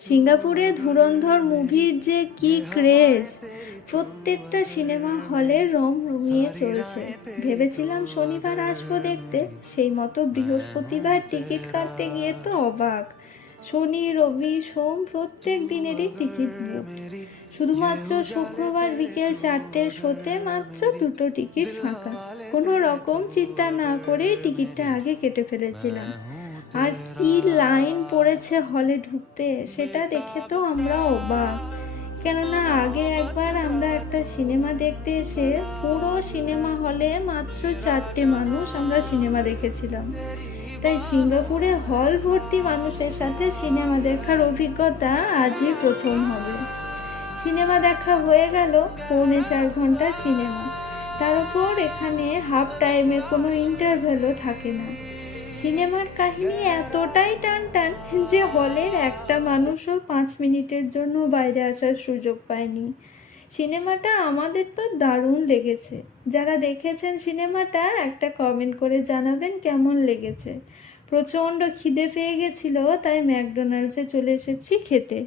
সিঙ্গাপুরে ধুরন্ধর মুভির যে কি ক্রেজ! প্রত্যেকটা সিনেমা হলে রমিয়ে চলছে। ভেবেছিলাম শনিবার আসবো দেখতে, সেই মতো বৃহস্পতিবার টিকিট কাটতে গিয়ে তো অবাক। শনি রবি সোম প্রত্যেক দিনেরই টিকিট বুকড। শুধুমাত্র শুক্রবার বিকেল 4টের শোতে মাত্র 2টো টিকিট ফাঁকা। কোনো রকম চিন্তা না করেই টিকিটটা আগে কেটে ফেলেছিলাম। আর কি লাইন পড়েছে হলে ঢুকতে, সেটা দেখে তো আমরা অবাক। কেননা আগে একবার আমরা একটা সিনেমা দেখতে এসে পুরো সিনেমা হলে মাত্র 4টে মানুষ আমরা সিনেমা দেখেছিলাম। তাই সিঙ্গাপুরে হল ভর্তি মানুষের সাথে সিনেমা দেখার অভিজ্ঞতা আজই প্রথম হবে। সিনেমা দেখা হয়ে গেল, 4.25 ঘন্টা সিনেমা। তার উপর এখানে হাফ টাইমে কোনো ইন্টারভ্যালও থাকে না। সিনেমার কাহিনী এতটাই টানটান যে হলের একটা মানুষও 5 মিনিটের জন্য বাইরে আসার সুযোগ পায়নি। সিনেমাটা আমাদের তো দারুণ লেগেছে। যারা দেখেছেন সিনেমাটা একটা কমেন্ট করে জানাবেন কেমন লেগেছে। প্রচণ্ড খিদে পেয়ে গেছিল, তাই ম্যাকডোনাল্ডসে চলে এসেছি খেতে।